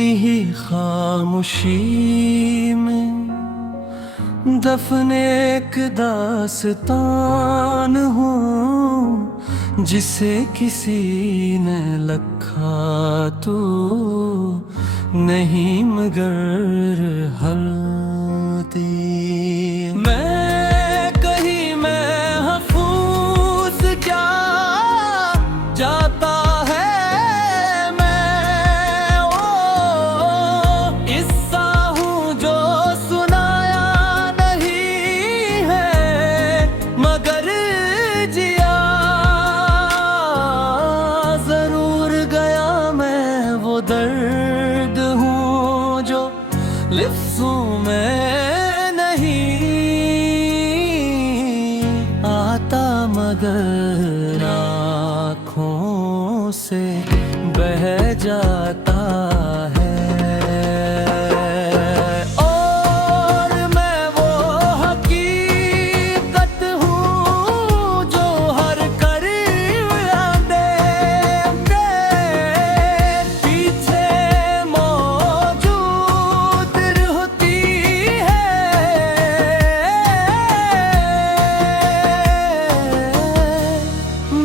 अपनी ही खामोशी में दफने एक दास्तान हूँ जिसे किसी ने लिखा तो नहीं मगर हलती। मैं कहीं महफूज क्या जाता है मैं ओ किस्सा हूँ जो सुनाया नहीं है मगर जिया जरूर गया मैं। वो दर्द हूँ जो लिफ्ज़ों में आता मगर आँखों से बह जाता है। और मैं वो हकीकत हूँ जो हर करवंदे के पीछे मौजूद होती है।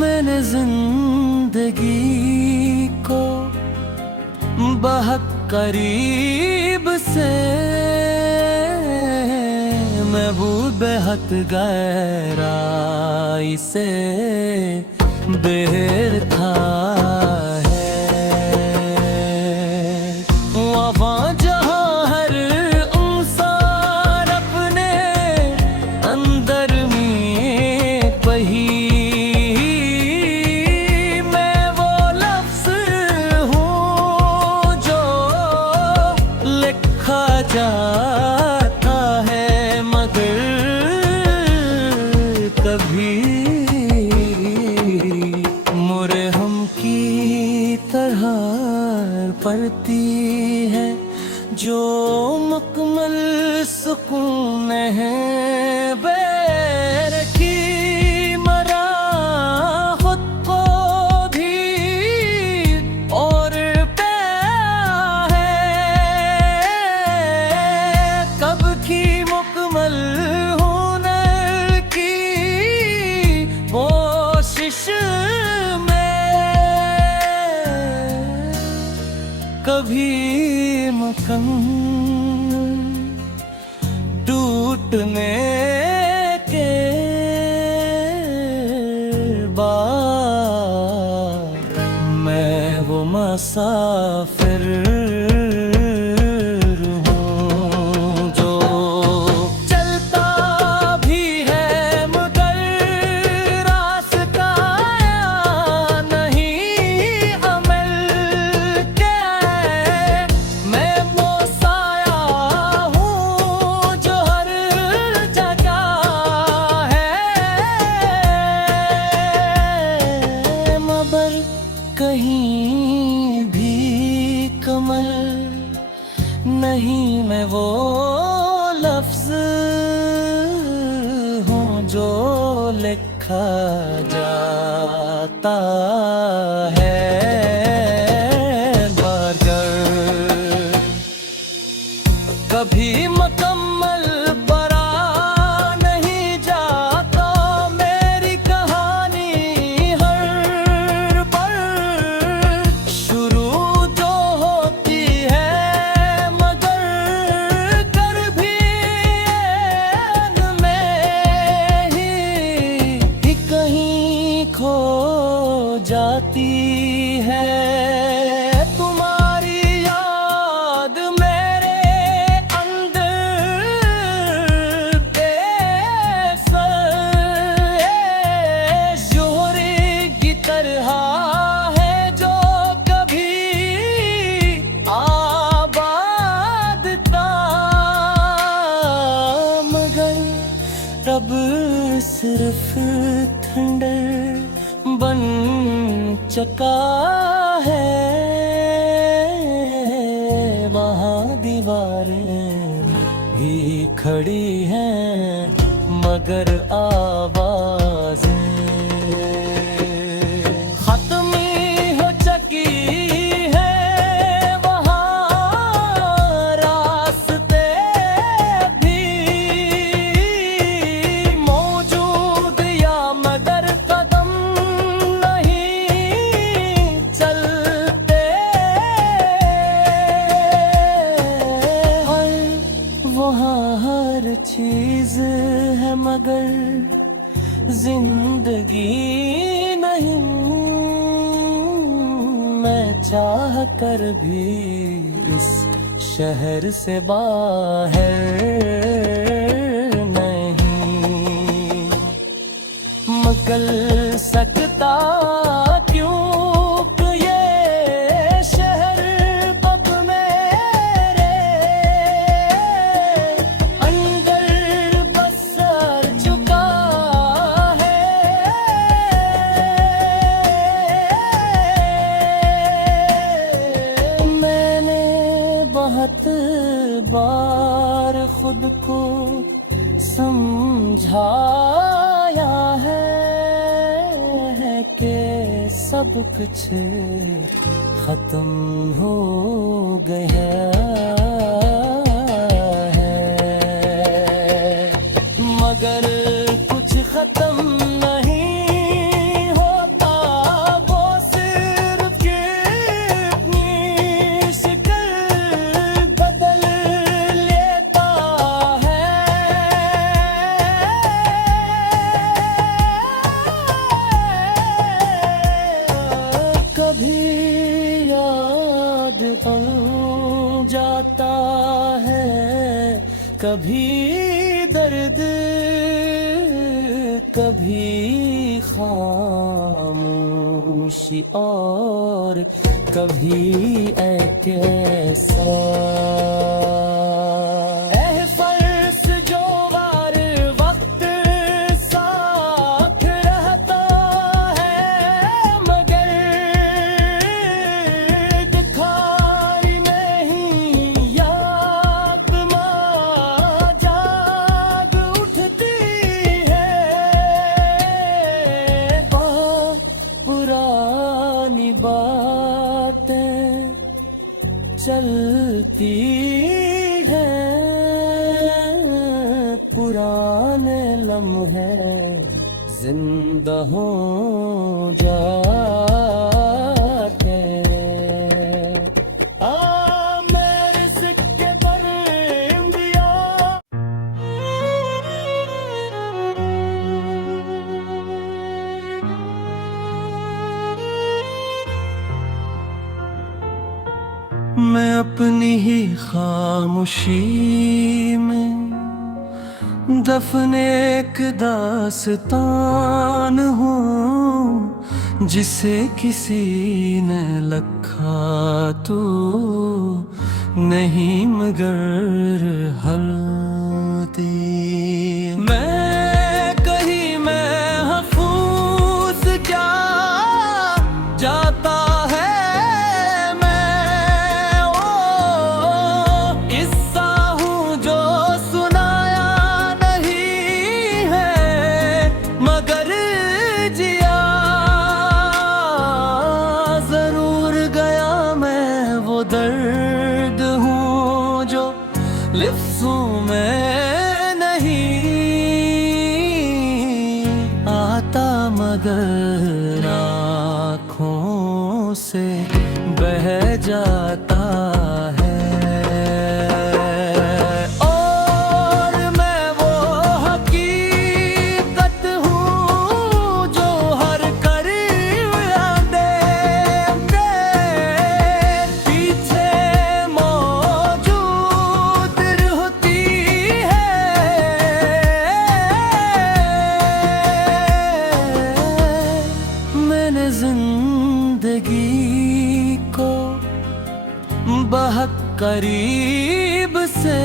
मैंने जिंदगी को बहुत करीब से महबूब बेहद गहराई से देखा है। वहाँ जहाँ हर इंसान अपने अंदर में पही जाता है मगर कभी मुरे हम की तरह पड़ती है जो मुकम्मल सुकून है बेरखी मरा खुद को भी और मुकम्मल हुनर की कोशिश में कभी मुकम्मल टूटने के बाद मैं वो मुसाफिर कहीं भी कमल नहीं। मैं वो लफ्ज़ हूँ जो लिखा जाता है मगर कभी मुकम्मल परा नहीं जाता। मेरी कहानी हर पल शुरू जो होती है मगर कर भी में ही कहीं खो जाती है। तब सिर्फ खंडर बन चुका है। वहाँ दीवारें भी खड़ी हैं मगर आवाज़ें खत्म हो चुकी है। वहाँ वहाँ हर चीज है मगर जिंदगी नहीं। मैं चाह कर भी इस शहर से बाहर नहीं निकल सकता क्यों ये शहर अब मेरे अंदर बसर चुका है। मैंने बहुत बार खुद को समझाया है कि सब कुछ खत्म हो गया है, मगर कुछ खत्म नहीं होता। वो सिर्फ अपनी शक्ल बदल लेता है। कभी याद आ जाता है, कभी दर्द, कभी खामोशी और कभी कैसा फर्श जो वार वक्त साथ रहता है, मगर दिखाई नहीं याद माँ जाग उठती है। बहुत पुरानी बातें चलती हैं, पुराने लम्हे जिंदा हो जाते। मेरे सिक्के पर इंडिया। मैं अपनी ही खामोशी में दफन एक दास्तान हूँ, जिसे किसी ने लिखा तो नहीं मगर हलती। मैं कहीं महफूज क्या जाता है, दर्द हूँ जो लिफ्ज़ों में नहीं आता, मगर आँखों से बह जाता है। और मैं वो हकीकत हूँ जो हर करीब यादें जिंदगी को बहुत करीब से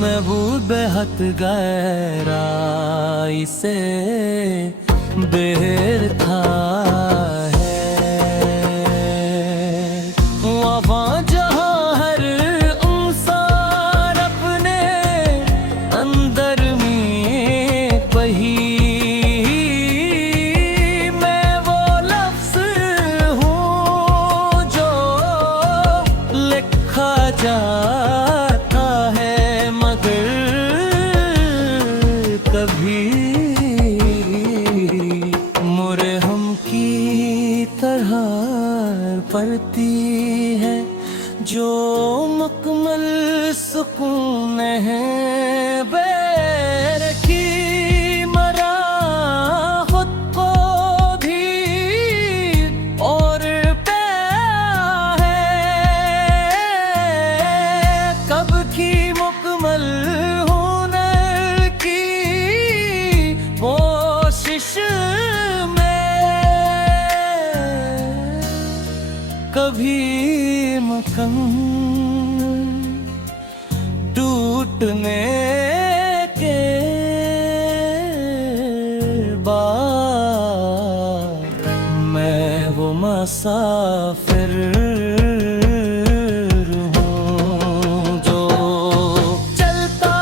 महबूब बेहद गहराई से देखा है। वहाँ जहाँ हर इंसान अपने अंदर में वही जाता है, मगर कभी मोरे हम की तरह पड़ती है जो मुकम्मल सुकून है बेरखी मरा खुद को भी और प्यार है कब की मुकम्मल हुनर की कोशिश में कभी मकम टूटने के बाद मैं वो मुसाफिर हूँ जो चलता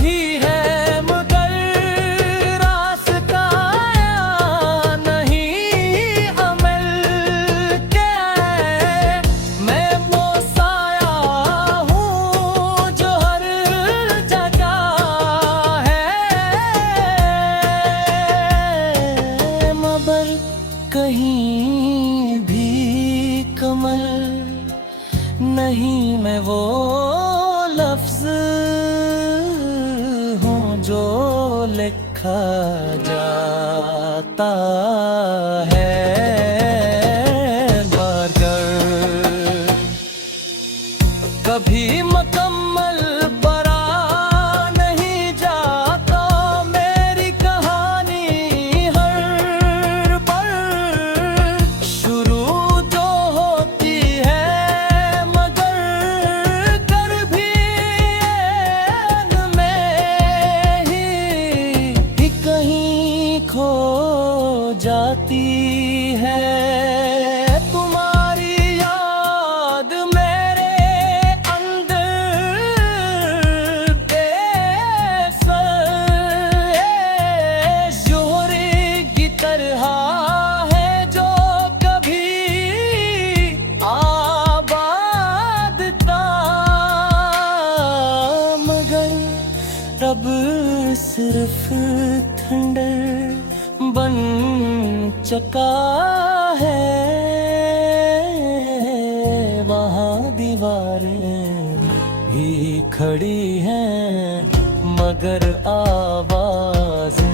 भी है मगर रास्ता नहीं अमल क्या है मैं वो साया हूँ जो हर जगह है मगर कहीं भी कमल नहीं मैं वो लफ्ज हूँ जो लिखा जाता है मगर कभी मुकम्मल परा नहीं जाता मेरी कहानी हर पल शुरू जो होती है मगर कर भी एंड में ही कहीं खो जाती है तुम्हारी याद मेरे तरह है जो कभी आबाद था मगर तब सिर्फ ठंडर बन चुका है वहाँ दीवारें भी खड़ी हैं मगर आवाजें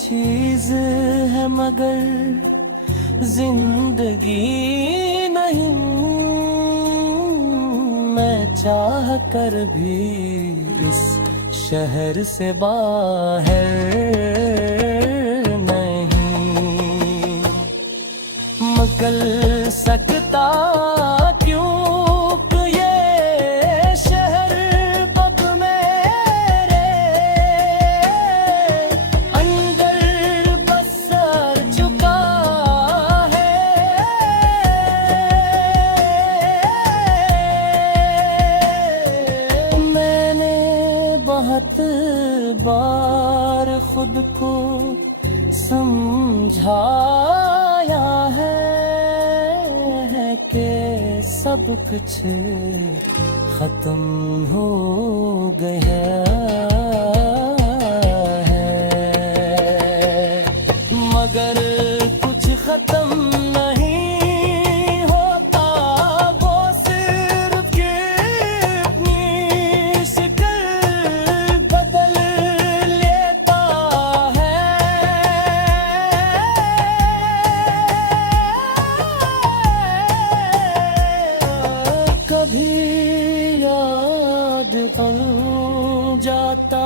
चीज है मगर जिंदगी नहीं मैं चाह कर भी इस शहर से बाहर नहीं निकल सकता क्यों बहुत बार खुद को समझाया है कि सब कुछ खत्म हो गया है मगर कुछ खत्म कभी याद जाता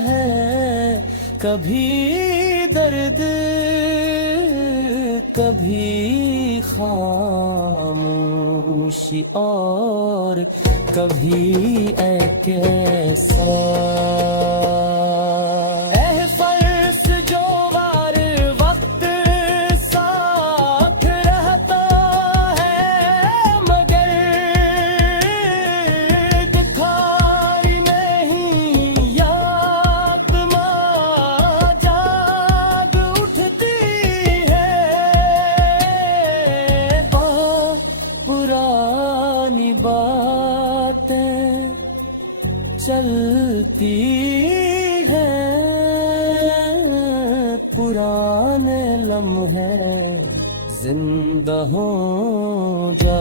है कभी दर्द कभी खामोशी और कभी कैसा लम्हे जिंदा हो जा